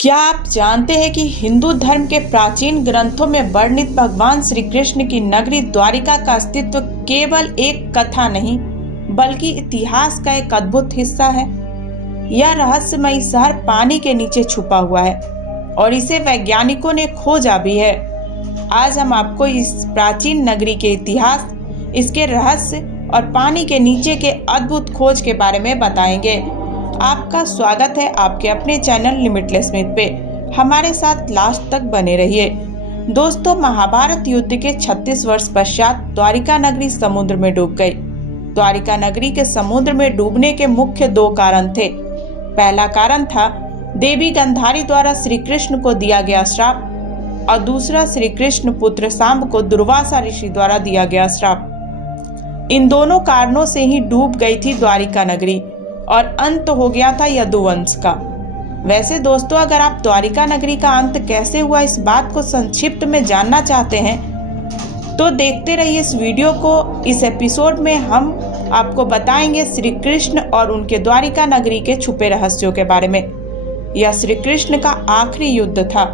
क्या आप जानते हैं कि हिंदू धर्म के प्राचीन ग्रंथों में वर्णित भगवान श्री कृष्ण की नगरी द्वारिका का अस्तित्व केवल एक कथा नहीं बल्कि इतिहास का एक अद्भुत हिस्सा है। यह रहस्यमयी शहर पानी के नीचे छुपा हुआ है और इसे वैज्ञानिकों ने खोजा भी है। आज हम आपको इस प्राचीन नगरी के इतिहास, इसके रहस्य और पानी के नीचे के अद्भुत खोज के बारे में बताएंगे। आपका स्वागत है आपके अपने चैनल लिमिटलेस मिथ पे। हमारे साथ लास्ट तक बने रहिए। दोस्तों, महाभारत युद्ध के 36 वर्ष पश्चात द्वारिका नगरी समुद्र में डूब गई। द्वारिका नगरी के समुद्र में डूबने के मुख्य दो कारण थे। पहला कारण था देवी गंधारी द्वारा श्री कृष्ण को दिया गया श्राप और दूसरा श्री कृष्ण पुत्र सांब को दुर्वासा ऋषि द्वारा दिया गया श्राप। इन दोनों कारणों से ही डूब गई थी द्वारिका नगरी और अंत हो गया था यदुवंश का। वैसे दोस्तों, अगर आप द्वारिका नगरी का अंत कैसे हुआ इस बात को संक्षिप्त में जानना चाहते हैं तो देखते रहिए इस वीडियो को। इस एपिसोड में हम आपको बताएंगे श्री कृष्ण और उनके द्वारिका नगरी के छुपे रहस्यों के बारे में। यह श्री कृष्ण का आखिरी युद्ध था।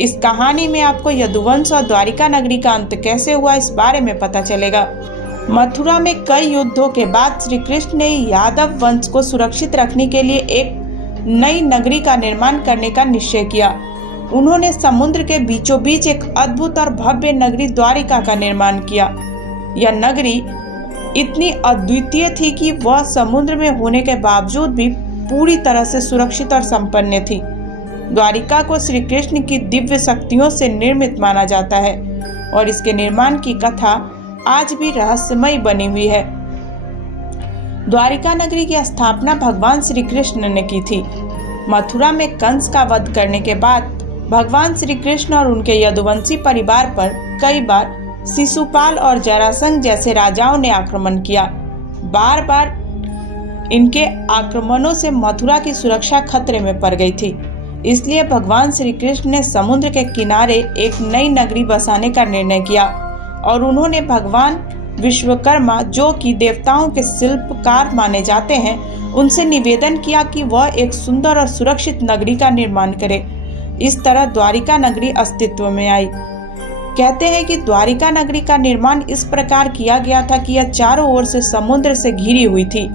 इस कहानी में आपको यदुवंश और द्वारिका नगरी का अंत कैसे हुआ इस बारे में पता चलेगा। मथुरा में कई युद्धों के बाद श्री कृष्ण ने यादव वंश को सुरक्षित रखने के लिए एक नई नगरी का निर्माण करने का निश्चय किया। उन्होंने समुद्र के बीचों बीच एक अद्भुत और भव्य नगरी द्वारिका का निर्माण किया। यह नगरी इतनी अद्वितीय थी कि वह समुद्र में होने के बावजूद भी पूरी तरह से सुरक्षित और संपन्न थी। द्वारिका को श्री कृष्ण की दिव्य शक्तियों से निर्मित माना जाता है और इसके निर्माण की कथा आज भी रहस्यमय बनी हुई है। द्वारिका नगरी की स्थापना भगवान श्री कृष्ण ने की थी। मथुरा में कंस का वध करने के बाद भगवान श्री कृष्ण और उनके यदुवंशी परिवार पर कई बार शिशुपाल और जरासंध जैसे राजाओं ने आक्रमण किया। बार बार इनके आक्रमणों से मथुरा की सुरक्षा खतरे में पड़ गई थी। इसलिए भगवान श्री कृष्ण ने समुद्र के किनारे एक नई नगरी बसाने का निर्णय किया और उन्होंने भगवान विश्वकर्मा, जो कि देवताओं के शिल्पकार माने जाते हैं, उनसे निवेदन किया कि वह एक सुंदर और सुरक्षित नगरी का निर्माण करे। इस तरह द्वारिका नगरी अस्तित्व में आई। कहते हैं कि द्वारिका नगरी का निर्माण इस प्रकार किया गया था कि यह चारों ओर से समुद्र से घिरी हुई थी।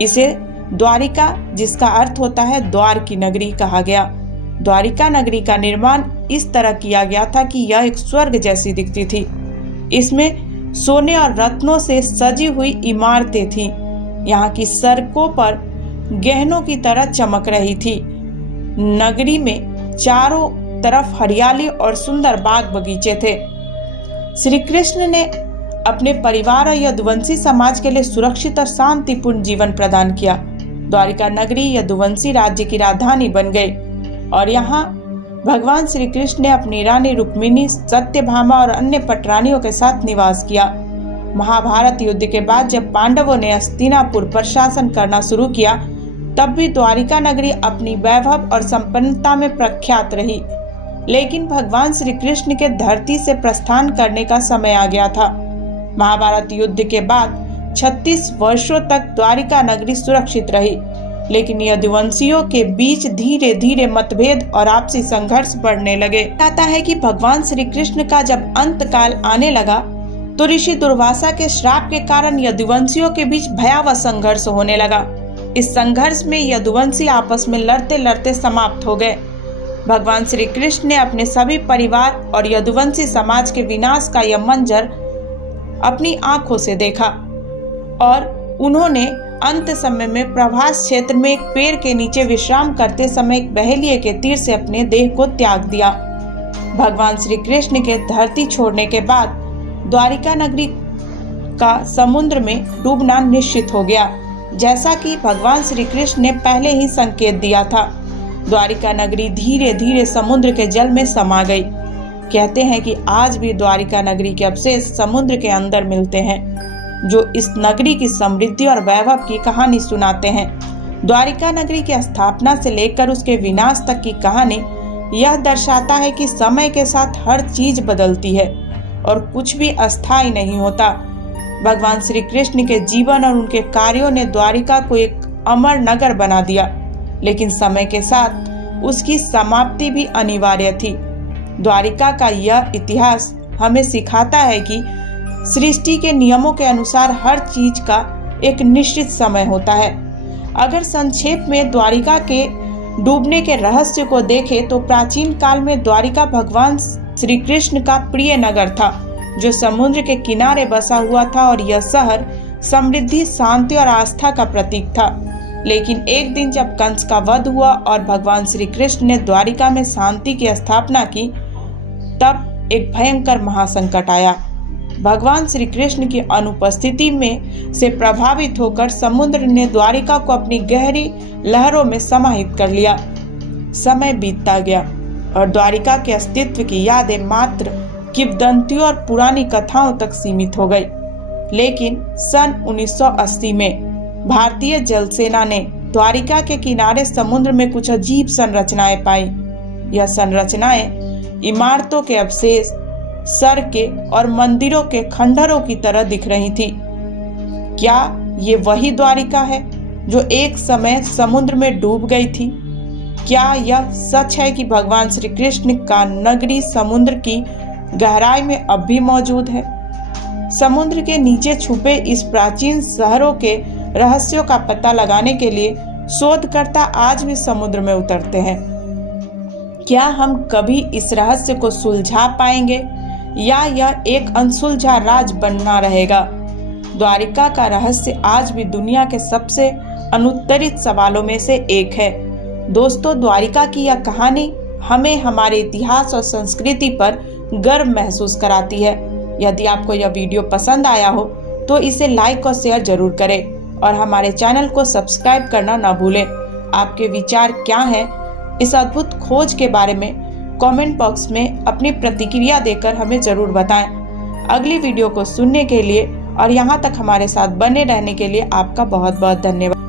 इसे द्वारिका, जिसका अर्थ होता है द्वार की नगरी, कहा गया। द्वारिका नगरी का निर्माण इस तरह किया गया था कि यह एक स्वर्ग जैसी दिखती थी। इसमें सोने और रत्नों से सजी हुई इमारतें थीं। यहाँ की सड़कों पर गहनों की तरह चमक रही थी। नगरी में चारों तरफ हरियाली और सुंदर बाग बगीचे थे। श्री कृष्ण ने अपने परिवार और यदुवंशी समाज के लिए सुरक्षित और शांतिपूर्ण जीवन प्रदान किया। द्वारिका नगरी यदुवंशी राज्य की राजधानी बन गई और यहाँ भगवान श्री कृष्ण ने अपनी रानी रुक्मिणी, सत्यभामा और अन्य पटरानियों के साथ निवास किया। महाभारत युद्ध के बाद जब पांडवों ने हस्तिनापुर पर शासन करना शुरू किया, तब भी द्वारिका नगरी अपनी वैभव और संपन्नता में प्रख्यात रही। लेकिन भगवान श्री कृष्ण के धरती से प्रस्थान करने का समय आ गया था। महाभारत युद्ध के बाद 36 वर्षों तक द्वारिका नगरी सुरक्षित रही, लेकिन यदुवंशियों के बीच धीरे धीरे मतभेद और आपसी संघर्ष बढ़ने लगे। कहता है कि भगवान श्री कृष्ण का जब अंत काल आने लगा तो ऋषि दुर्वासा के श्राप के कारण यदुवंशियों के बीच भयावह संघर्ष होने लगा। इस संघर्ष में यदुवंशी आपस में लड़ते लड़ते समाप्त हो गए। भगवान श्री कृष्ण ने अपने सभी परिवार और यदुवंशी समाज के विनाश का यह मंजर अपनी आंखों से देखा और उन्होंने अंत समय में प्रभास क्षेत्र में एक पेड़ के नीचे विश्राम करते समय एक बहेलिये के तीर से अपने देह को त्याग दिया। भगवान श्री कृष्ण के धरती छोड़ने के बाद द्वारिका नगरी का समुद्र में डूबना निश्चित हो गया, जैसा कि भगवान श्री कृष्ण ने पहले ही संकेत दिया था। द्वारिका नगरी धीरे धीरे समुद्र के जल में समा गई। कहते हैं कि आज भी द्वारिका नगरी के अवशेष समुद्र के अंदर मिलते हैं, जो इस नगरी की समृद्धि और वैभव की कहानी सुनाते हैं। द्वारिका नगरी की स्थापना से लेकर उसके विनाश तक की कहानी यह दर्शाता है कि समय के साथ हर चीज बदलती है और कुछ भी अस्थायी नहीं होता। भगवान श्री कृष्ण के जीवन और उनके कार्यों ने द्वारिका को एक अमर नगर बना दिया, लेकिन समय के साथ उसकी समाप्ति भी अनिवार्य थी। द्वारिका का यह इतिहास हमें सिखाता है कि सृष्टि के नियमों के अनुसार हर चीज का एक निश्चित समय होता है। अगर संक्षेप में द्वारिका के डूबने के रहस्य को देखें तो प्राचीन काल में द्वारिका भगवान श्री कृष्ण का प्रिय नगर था, जो समुद्र के किनारे बसा हुआ था, और यह शहर समृद्धि, शांति और आस्था का प्रतीक था। लेकिन एक दिन जब कंस का वध हुआ और भगवान श्री कृष्ण ने द्वारिका में शांति की स्थापना की, तब एक भयंकर महासंकट आया। भगवान श्री कृष्ण की अनुपस्थिति में से प्रभावित होकर समुद्र ने द्वारिका को अपनी गहरी लहरों में समाहित कर लिया। समय बीतता गया और द्वारिका के अस्तित्व की यादें मात्र किंवदंतियों और पुरानी कथाओं तक सीमित हो गई। लेकिन सन 1980 में भारतीय जल सेना ने द्वारिका के किनारे समुद्र में कुछ अजीब संरचनाएं पाई। यह संरचनाएं इमारतों के अवशेष, सड़कें और मंदिरों के खंडहरों की तरह दिख रही थी। क्या ये वही द्वारिका है जो एक समय समुद्र में डूब गई थी? क्या यह सच है कि भगवान श्री कृष्ण का नगरी समुद्र की गहराई में अब भी मौजूद है? समुद्र के नीचे छुपे इस प्राचीन शहरों के रहस्यों का पता लगाने के लिए शोधकर्ता आज भी समुद्र में उतरते हैं। क्या हम कभी इस रहस्य को सुलझा पाएंगे या यह एक अनसुलझा राज बनना रहेगा? द्वारिका का रहस्य आज भी दुनिया के सबसे अनुत्तरित सवालों में से एक है। दोस्तों, द्वारिका की यह कहानी हमें हमारे इतिहास और संस्कृति पर गर्व महसूस कराती है। यदि आपको यह वीडियो पसंद आया हो तो इसे लाइक और शेयर जरूर करें और हमारे चैनल को सब्सक्राइब करना ना भूलें। आपके विचार क्या हैं इस अद्भुत खोज के बारे में कमेंट बॉक्स में अपनी प्रतिक्रिया देकर हमें जरूर बताएं। अगली वीडियो को सुनने के लिए और यहाँ तक हमारे साथ बने रहने के लिए आपका बहुत बहुत धन्यवाद।